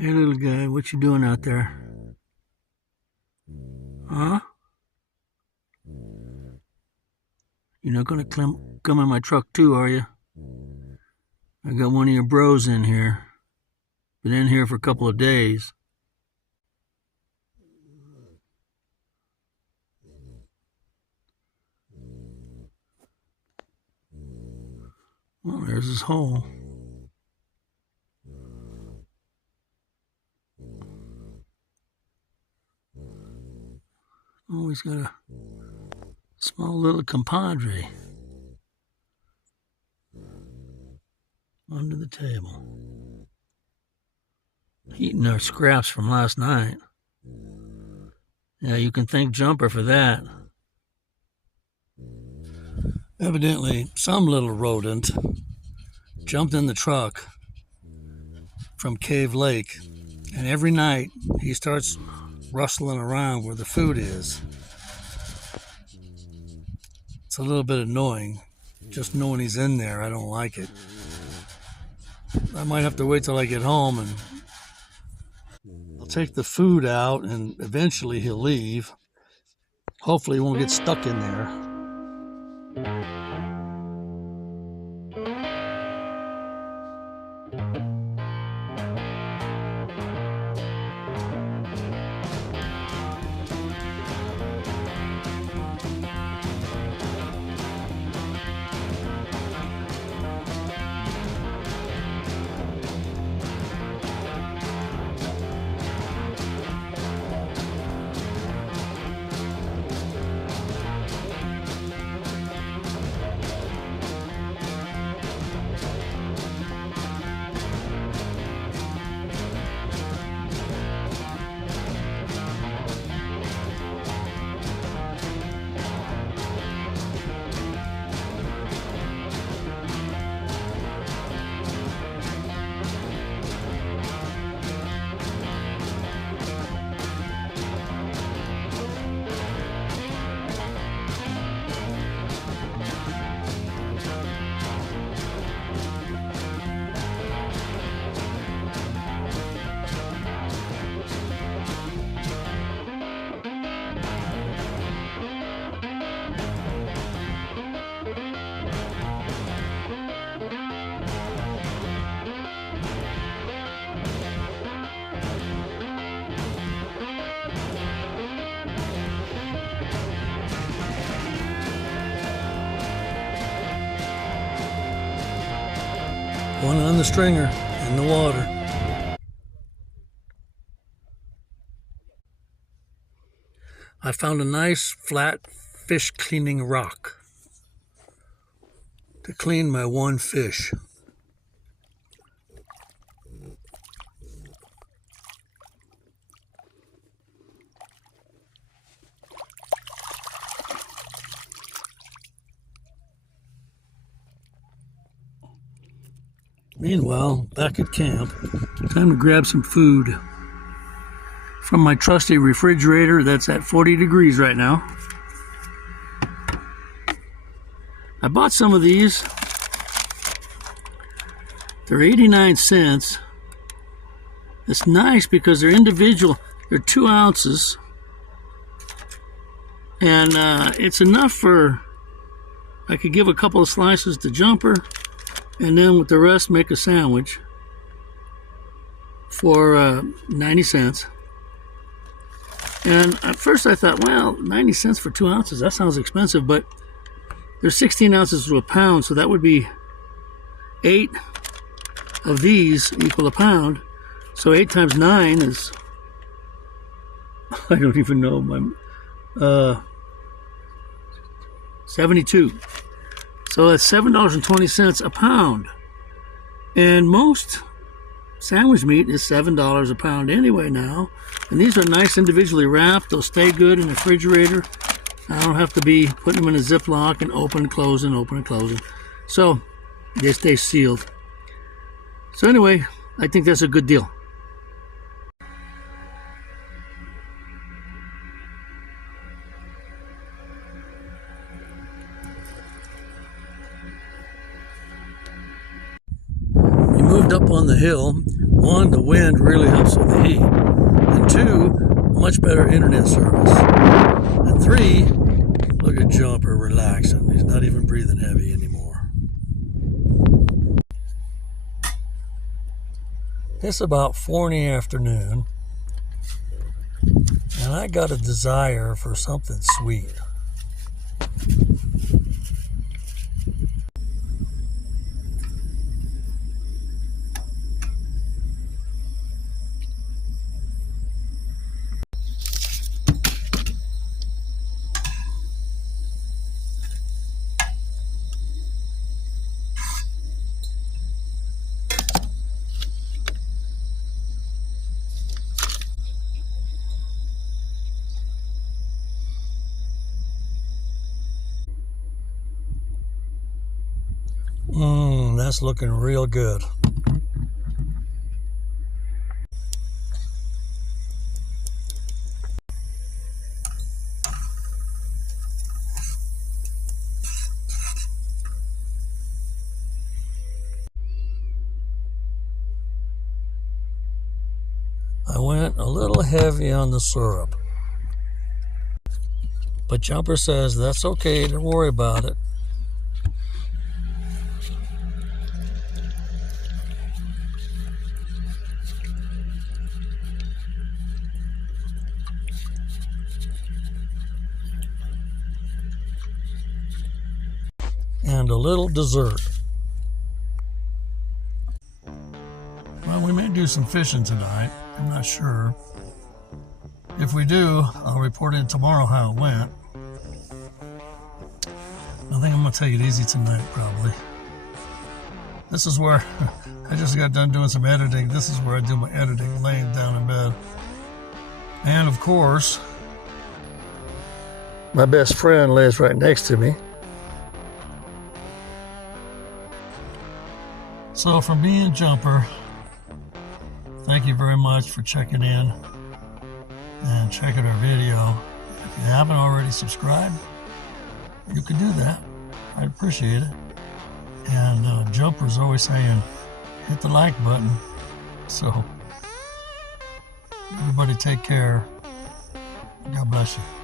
Hey, little guy, what you doing out there? Huh? You're not gonna come in my truck too, are you? I got one of your bros in here. Been in here for a couple of days. Well, there's his hole. Oh, he's got a small little compadre under the table, eating our scraps from last night. Yeah, you can thank Jumper for that. Evidently, some little rodent jumped in the truck from Cave Lake, and every night he starts rustling around where the food is. It's a little bit annoying. Just knowing he's in there, I don't like it. I might have to wait till I get home and I'll take the food out and eventually he'll leave. Hopefully he won't get stuck in there. One on the stringer in the water. I found a nice flat fish cleaning rock to clean my one fish. Meanwhile, back at camp, time to grab some food from my trusty refrigerator that's at 40 degrees right now. I bought some of these. They're 89 cents. It's nice because they're individual. They're 2 ounces. And it's enough for, I could give a couple of slices to Jumper, and then with the rest make a sandwich for 90 cents. And at first I thought, well, 90 cents for 2 ounces, that sounds expensive, but there's 16 ounces to a pound, so that would be 8 of these equal a pound. So 8 times 9 is, I don't even know, 72. So that's $7.20 a pound. And most sandwich meat is $7 a pound anyway now. And these are nice individually wrapped. They'll stay good in the refrigerator. I don't have to be putting them in a Ziploc and open and closing, open and closing. So they stay sealed. So anyway, I think that's a good deal. We moved up on the hill One, the wind really helps with the heat. And two, much better internet service. And three, look at Jumper relaxing. He's not even breathing heavy anymore. It's about 4 in the afternoon, and I got a desire for something sweet. That's looking real good. I went a little heavy on the syrup, but Jumper says that's okay, don't worry about it. And a little dessert. Well, we may do some fishing tonight. I'm not sure. If we do, I'll report in tomorrow how it went. I think I'm going to take it easy tonight, probably. This is where I just got done doing some editing. This is where I do my editing, laying down in bed. And of course, my best friend lays right next to me. So from me and Jumper, thank you very much for checking in and checking our video. If you haven't already subscribed, you can do that. I'd appreciate it. And Jumper's always saying, hit the like button. So everybody take care. God bless you.